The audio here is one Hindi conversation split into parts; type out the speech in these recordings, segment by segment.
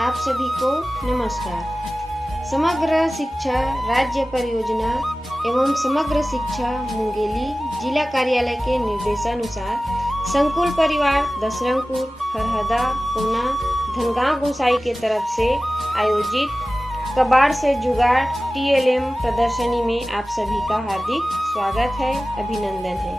आप सभी को नमस्कार। समग्र शिक्षा राज्य परियोजना एवं समग्र शिक्षा मुंगेली जिला कार्यालय के निर्देशानुसार संकुल परिवार दशरंगपुर फरहदा पूना धनगांव गोसाई के तरफ से आयोजित कबाड़ से जुगाड़ TLM प्रदर्शनी में आप सभी का हार्दिक स्वागत है, अभिनंदन है।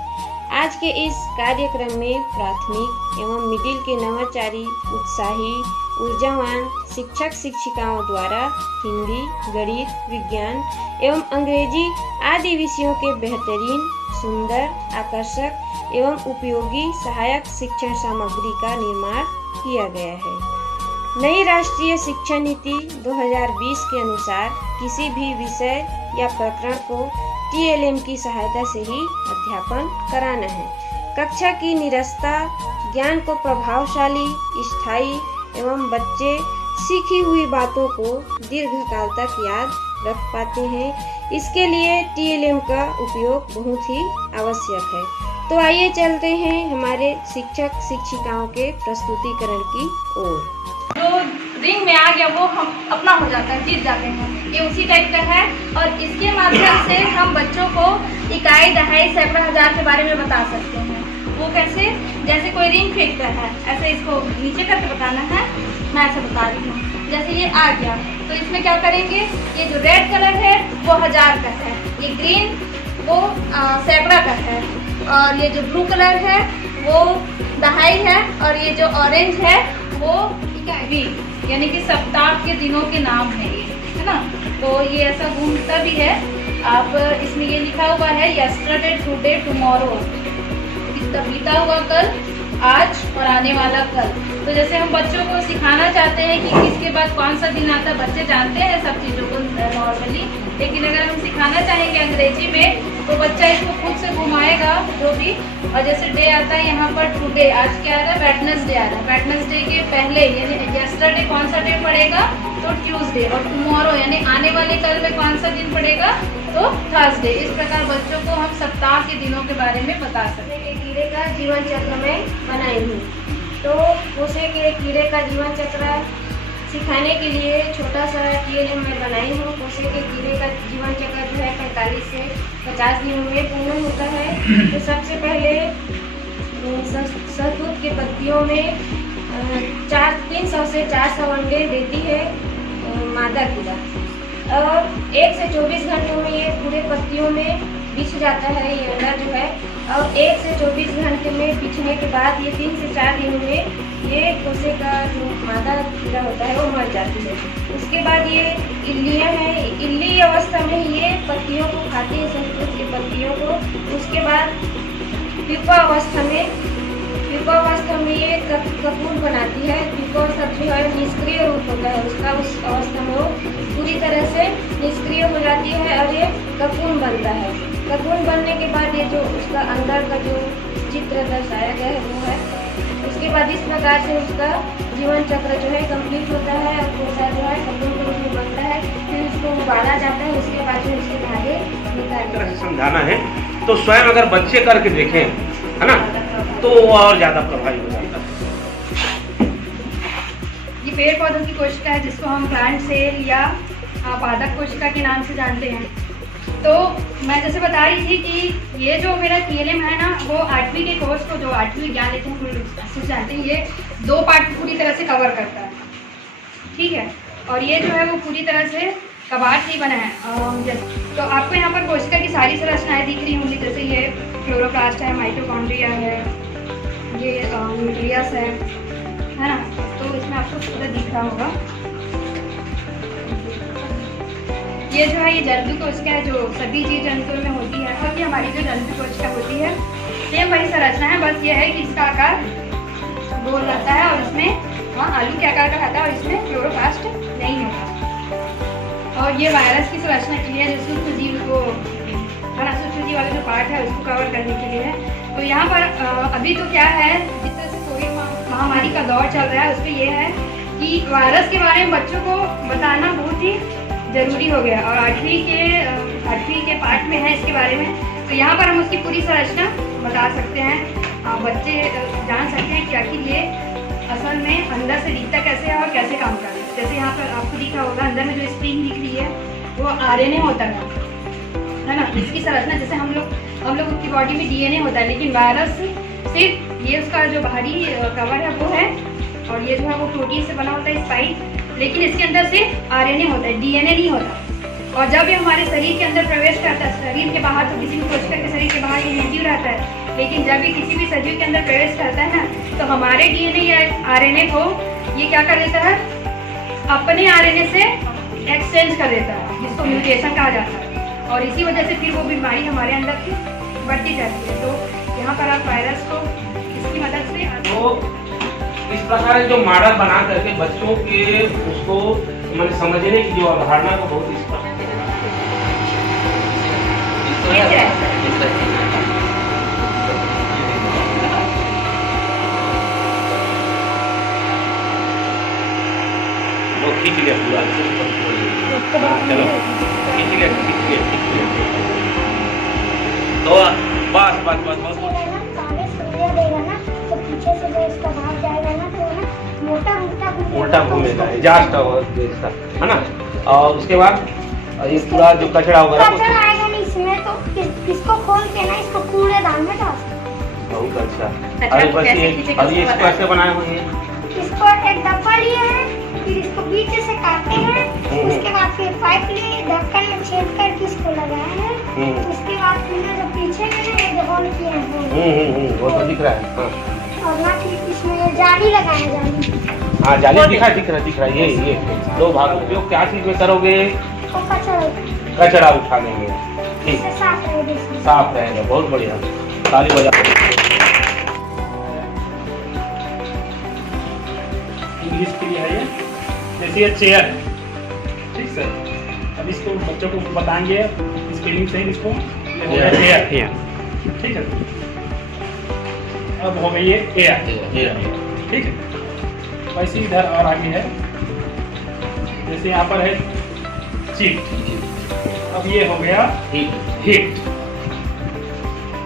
आज के इस कार्यक्रम में प्राथमिक एवं मिडिल के नवाचारी, उत्साही, ऊर्जावान शिक्षक शिक्षिकाओं द्वारा हिंदी, गणित, विज्ञान एवं अंग्रेजी आदि विषयों के बेहतरीन, सुंदर, आकर्षक एवं उपयोगी सहायक शिक्षण सामग्री का निर्माण किया गया है। नई राष्ट्रीय शिक्षा नीति 2020 के अनुसार किसी भी विषय या प्रकरण को TLM की सहायता से ही अध्यापन कराना है। कक्षा की निरस्ता ज्ञान को प्रभावशाली, स्थायी एवं बच्चे सीखी हुई बातों को दीर्घकाल तक याद रख पाते हैं। इसके लिए TLM का उपयोग बहुत ही आवश्यक है। तो आइए चलते हैं हमारे शिक्षक शिक्षिकाओं के प्रस्तुतिकरण की ओर। जो रिंग में आ गया वो हम अपना हो जाता है, जीत जाते हैं। ये उसी टाइप का है और इसके माध्यम से हम बच्चों को इकाई, दहाई, सैकड़ा, हजार के बारे में बता सकते हैं। वो कैसे? जैसे कोई रिंग फेंकता है, ऐसे इसको नीचे करके बताना है। मैं ऐसे बता रही हूँ। जैसे ये आ गया तो इसमें क्या करेंगे, ये जो रेड कलर है वो 1000 का है, ये ग्रीन वो सैकड़ा का है, और ये जो ब्लू कलर है वो दहाई है, और ये जो ऑरेंज है वो इकाई, यानी कि सप्ताह के दिनों के नाम है ये, है ना। तो ये ऐसा घूमता भी है। आप इसमें ये लिखा हुआ है यस्टरडे, टुडे, टुमारो, बीता हुआ कल, आज और आने वाला कल। तो जैसे हम बच्चों को सिखाना चाहते हैं कि किसके बाद कौन सा दिन आता है, बच्चे जानते हैं सब चीज़ों को नॉर्मली, लेकिन अगर हम सिखाना चाहेंगे अंग्रेजी में तो बच्चा इसको खुद से घुमाएगा जो भी। और जैसे डे आता है यहाँ पर टुडे, आज क्या आ रहा है, वेडनेसडे आ रहा है। वेडनेसडे के पहले यानी यस्टरडे कौन सा डे पड़ेगा, तो ट्यूसडे, और टुमारो यानी आने वाले कल में कौन सा दिन पड़ेगा, तो थर्सडे। इस प्रकार बच्चों को हम सप्ताह के दिनों के बारे में बता सकते हैं। कीड़े का जीवन चक्र में बनाई हूँ। तो कोसे के कीड़े का जीवन चक्र सिखाने के लिए छोटा सा TLM मैं बनाई हूँ। कोसे के कीड़े का जीवन चक्र जो है 45 से 50 दिनों में पूर्ण होता है। तो सबसे पहले शहतूत के पत्तियों में 300 से 400 अंडे देती है मादा कीड़ा, और 1 से 24 घंटों में ये पूरे पत्तियों में बिछ जाता है ये अंडा जो है, और 1 से 24 घंटे में बिछने के बाद ये 3 से 4 दिनों में ये कोसे का जो मादा कीड़ा होता है वो मर जाती है। उसके बाद ये इल्लियाँ हैं, इल्ली अवस्था में ये पत्तियों को खाती है, शहतूत की पत्तियों को। उसके बाद प्यूपा अवस्था में ये कपूर बनाती है। प्यूपा सब जो है निष्क्रिय रूप होता है उसका, उस अवस्था में वो पूरी तरह से निष्क्रिय हो जाती है और ये कपून बनता है। कपून बनने के बाद ये जो उसका अंदर का जो चित्र दर्शाया गया है वो है। उसके बाद इस प्रकार से उसका जीवन चक्र जो है कंप्लीट होता है, और कोसा जो है कपून के रूप में बनता है। फिर उसको उबाला जाता है, उसके बाद जो उसके धागे निकाल समझाना है। तो स्वयं अगर बच्चे करके देखें, है ना, तो और ज्यादा प्रभावी हो जाता है। ये पेड़ पौधों की कोशिका है जिसको हम प्लांट सेल या पादप कोशिका के नाम से जानते हैं। तो मैं जैसे बता रही थी कि ये जो मेरा TLM है ना, वो 8वीं के कोर्स को, जो 8वीं विज्ञान लेते हैं कुछ जानते हैं, ये 2 पार्ट पूरी तरह से कवर करता है, ठीक है। और ये जो है वो पूरी तरह से कबाड़ से ही बना है। तो आपको यहाँ पर कोशिका की सारी संरचनाएं दिख रही होंगी। जैसे ये क्लोरोप्लास्ट है, माइटोकॉन्ड्रिया है, ये न्यूक्लियस है ना। तो इसमें आपको पूरा दिख रहा होगा। ये जो है ये जंतु कोशिका है जो सभी जीव जंतुओं में होती है, और ये हमारी जो जंतु कोशिका होती है सेम वही संरचना है, बस ये है कि इसका आकार गोल रहता है और इसमें आलू के आकार का रहता है, और इसमें क्लोरोप्लास्ट नहीं होता। और ये वायरस की संरचना के लिए जो सूक्ष्म जीव को, सूक्ष्म जीव वाला जो पार्ट है उसको कवर करने के लिए है। तो यहाँ पर अभी तो क्या है, जिस तरह से कोविड महामारी का दौर चल रहा है, उस पर यह है कि वायरस के बारे में बच्चों को बताना बहुत ही जरूरी हो गया, और 8वीं के पार्ट में है इसके बारे में। तो यहाँ पर हम उसकी पूरी संरचना बता सकते हैं, बच्चे जान सकते हैं कि आखिर ये असल में अंदर से दिखता कैसे है और कैसे काम कर रहा है। जैसे यहाँ पर आपको दिखा होगा अंदर में जो स्प्रिंग दिख रही है वो आरएनए होता है ना। इसकी संरचना जैसे हम लोग की बॉडी में डीएनए होता है, लेकिन वायरस सिर्फ ये उसका जो बाहरी कवर है वो है, और ये जो है वो प्रोटीन से बना होता है स्पाइक, लेकिन इसके अंदर सिर्फ आरएनए होता है, डीएनए नहीं होता। और जब ये हमारे शरीर के अंदर प्रवेश करता है, शरीर के बाहर तो किसी भी कोशिका के शरीर के बाहर ये निर्जीव रहता है, लेकिन जब ये किसी भी सजीव के अंदर प्रवेश करता है ना, तो हमारे डीएनए या आरएनए को ये क्या कर देता है, अपने आरएनए से एक्सचेंज कर देता है, जिसको म्यूटेशन कहा जाता है। और इसी वजह से फिर वो बीमारी हमारे अंदर की बढ़ती जाती है। तो यहाँ पर आप वायरस को इसकी मदद से तो इस प्रकार जो मॉडल बना करके बच्चों के उसको मैंने समझने की जो अवधारणा को बहुत स्पष्ट खींच लिया पूरा। चलो खींच लिया। तो बस बस बस बस उल्टा घूमेगा, एग्जॉस्ट है ना। और उसके बाद ये पूरा जो कचरा वगैरह कचरा आएगा नहीं इसमें, तो इसको खोल के ना इसको कूड़ेदान में डाल सकते। बहुत अच्छा। अरे बस ये इसको कैसे बनाए हुए हैं? इसको एक डब्बा लिए हैं, फिर इसको बीच से काटे हैं, उसके बाद फिर पाइप लिए, ढक्कन में छेद करके इसको लगाए हैं, उसके बाद फिर जो पीछे में जो होल किए हैं वो तो दिख रहा है। हाँ। और ना फिर इसमें जाली लगाए हैं, जाली। हाँ जाली दिख रहा है। ये दो भाग उपयोग क्या चीज में करोगे? कचरा उठाने में। ठीक, साफ रहेगा। बहुत बढ़िया, ताली बजा। इंग्लिश के लिए है ये, जैसे ये चेयर है, ठीक सर। अब इसको बच्चों को बताएंगे स्पेलिंग सही, इसको चेयर, ठीक है। अब हो गई ये एयर, ठीक है। वैसे इधर और आगे है, जैसे यहाँ पर है चीट, अब ये हो गया हिट,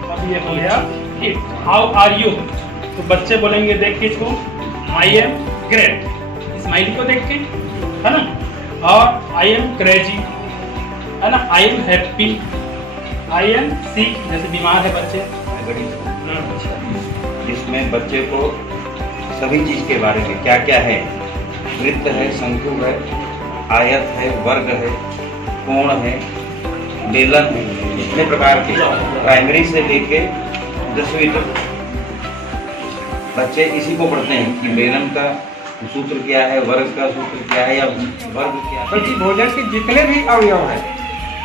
अब ये हो गया हिट। हाउ आर यू, तो बच्चे बोलेंगे देख के इसको, आई एम ग्रेट, स्माइली को देख के, है ना। और आई एम क्रेजी, है ना। I am happy, I am sick, जैसे बीमार है बच्चे। जिसमें बच्चे को सभी चीज के बारे में क्या क्या है, वृत्त है, शंकु है, आयत है, वर्ग है, कोण है, बेलन है, इतने प्रकार के प्राइमरी से लेके 10वीं तक बच्चे इसी को पढ़ते हैं कि बेलन का सूत्र क्या है, वर्ग का सूत्र क्या है, या वर्ग क्या है। बल्कि भोजन के जितने भी अवयव हैं,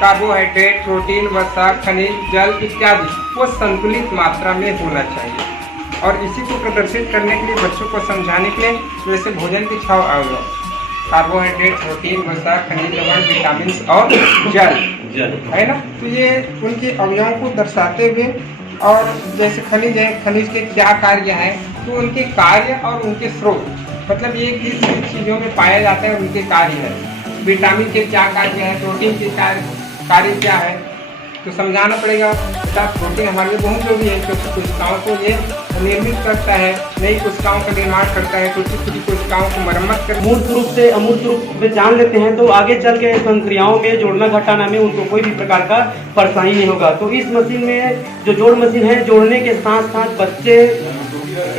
कार्बोहाइड्रेट, प्रोटीन, वसा, खनिज, जल इत्यादि, वो संतुलित मात्रा में होना चाहिए। और इसी को प्रदर्शित करने के लिए, बच्चों को समझाने के लिए, वैसे भोजन के 6 अवयव, कार्बोहाइड्रेट, प्रोटीन, वसा, खनिज, लवण, विटामिन और जल है ना। तो ये उनके अवयवों को दर्शाते हुए, और जैसे खनिज है, खनिज के क्या कार्य हैं, तो उनके कार्य और उनके स्रोत, मतलब ये किस चीज़ों में पाया जाता है, उनके कार्य है। विटामिन के क्या कार्य है, प्रोटीन के कार्य क्या है, तो समझाना पड़ेगा। प्रोटीन हमारे लिए बहुत जरूरी है, क्योंकि कोशिकाओं को ये निर्मित करता है, नई कोशिकाओं का निर्माण करता है, छोटी छोटी कोशिकाओं को मरम्मत कर। मूर्त रूप से अमूर्त रूप में जान लेते हैं, तो आगे चल के संक्रियाओं में, जोड़ना घटाना में उनको कोई भी प्रकार का परेशानी नहीं होगा। तो इस मशीन में जो जोड़ मशीन है, जोड़ने के साथ साथ बच्चे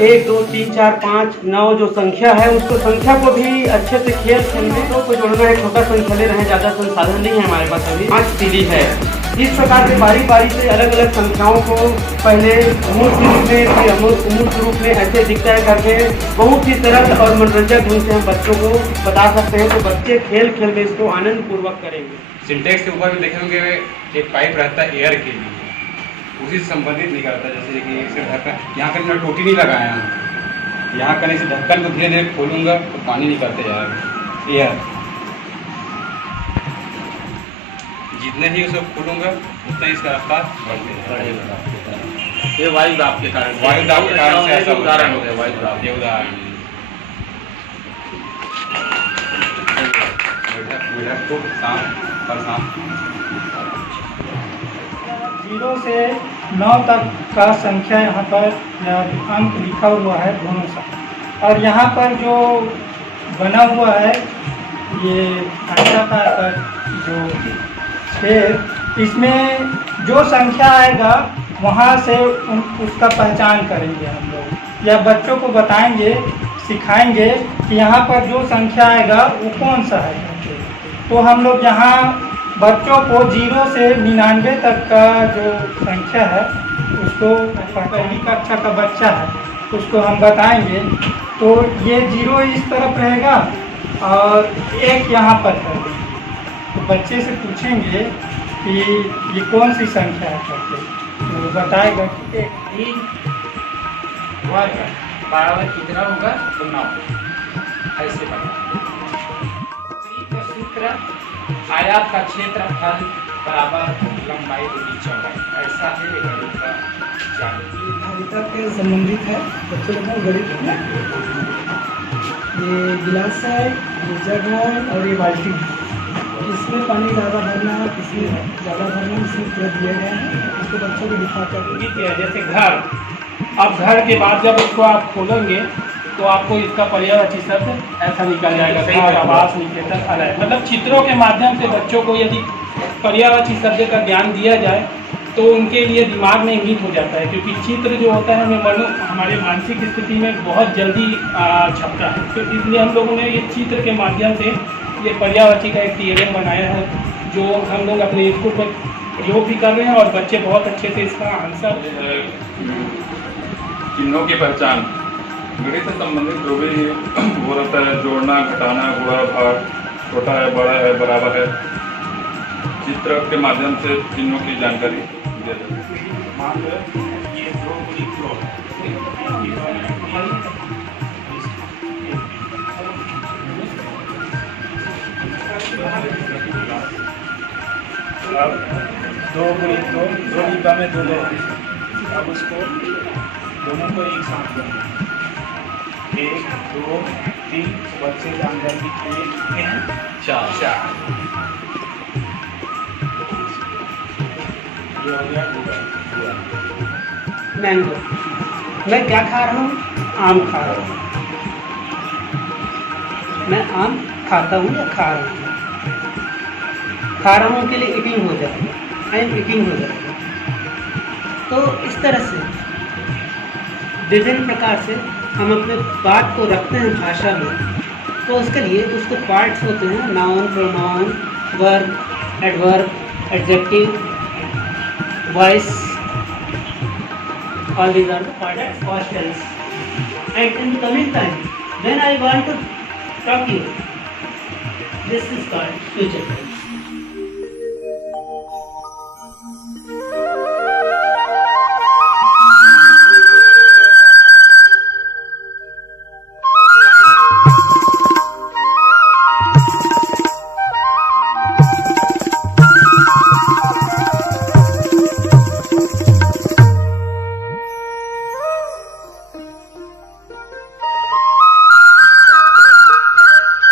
1 2 3 4 5 9 जो संख्या है, उसको संख्या को भी अच्छे से खेल में तो जोड़ना है। छोटा संख्या ले रहे हैं, ज़्यादा संसाधन नहीं है हमारे पास, अभी 5 सीढ़ी है। इस प्रकार से बारी बारी से अलग अलग संख्याओं को पहले मूर्त रूप में, फिर अमूर्त रूप में ऐसे दिखता है करके बहुत ही सरल और मनोरंजक ढंग से हम बच्चों को बता सकते हैं। तो बच्चे खेल खेल में इसको आनंद पूर्वक करेंगे। सिंटेक्स के ऊपर भी देखेंगे एक पाइप रहता है एयर के लिए, उसी से संबंधित निकलता है। जैसे कि इससे ढक्कन, यहाँ कहीं टोटी नहीं लगाया हूँ, यहाँ कहीं से ढक्कन को धीरे धीरे खोलूँगा तो पानी निकलते जाएगा। एयर जितने ही उसे खोलूँगा उतना इसका रास्ता बढ़ेगा। ये वायु दाब के कारण, वायु दाब के कारण से ऐसा उदाहरण हो गया वायु दाब। ये उदाहरण खूब शाम और शाम 0 से 9 तक का संख्या यहाँ पर अंक लिखा हुआ है दोनों साइड। और यहाँ पर जो बना हुआ है ये आयताकार का जो शेप, इसमें जो संख्या आएगा वहाँ से उसका पहचान करेंगे हम लोग, या बच्चों को बताएंगे, सिखाएंगे कि यहाँ पर जो संख्या आएगा वो कौन सा है। तो हम लोग यहाँ बच्चों को 0 से 99 तक का जो संख्या है उसको, पहली कक्षा का बच्चा है उसको हम बताएंगे। तो ये 0 इस तरफ रहेगा और 1 यहाँ पर है। तो बच्चे से पूछेंगे कि ये कौन सी संख्या है करके, तो वो बताएगा कि 1 वर्ग 12 कितना होगा तो 9, ऐसे बना। सूत्र आयत का क्षेत्रफल बराबर लंबाई दूरी चौड़ाई, ऐसा है गणित का ज्यामिति। धारिता के संबंधित है, बच्चे लोग गणित है। ये गिलास है, ये जग है और ये बाल्टी है। इसमें पानी ज़्यादा भरना है, इसमें ज़्यादा भरना, इसमें पूरा दिया गया है। इसको बच्चों को दिखाता है। जैसे घर, अब घर के बाद जब इसको आप खोलेंगे तो आपको इसका पर्यायवाची शब्द ऐसा निकल जाएगा, घर, आवास, निकेतन, अलय। मतलब चित्रों के माध्यम से बच्चों को यदि पर्यायवाची शब्द का ज्ञान दिया जाए तो उनके लिए दिमाग में इंगित हो जाता है, क्योंकि चित्र जो होता है हमारे मानसिक स्थिति में बहुत जल्दी छपता है। तो इसलिए हम लोगों ने ये चित्र के माध्यम से ये पर्यायवाची का एक थियरम बनाया है, जो हम लोग अपने स्कूल पर प्रयोग भी कर रहे हैं और बच्चे बहुत अच्छे से इसका आंसर। चिन्हों की पहचान गणित से संबंधित जो भी वो रहता है, जोड़ना, घटाना, गुणा, भाग, छोटा है, बड़ा है, बराबर है, चित्र के माध्यम से चिन्हों की जानकारी दी जाती है। अब 2 × 2, 2 डिब्बा में 2 लोग, अब उसको दोनों को एक साथ करना, 1 2 3, बच्चे का अंदर भी 1 4 ये हो गया पूरा। मैंगो, मैं क्या खा रहा हूँ? आम खा रहा हूँ। मैं आम खाता हूँ या खा रहा हूँ? खा रहा हूँ के लिए ईटिंग हो जाएगा, आई एम ईटिंग हो जाएगा। तो इस तरह से विभिन्न प्रकार से हम अपने बात को रखते हैं भाषा में। तो उसके लिए उसके पार्ट्स होते हैं, noun, pronoun, verb, adverb, adjective, voice, all these are the parts of past tense. And in the coming time, when I want to talk to you, this is called future tense.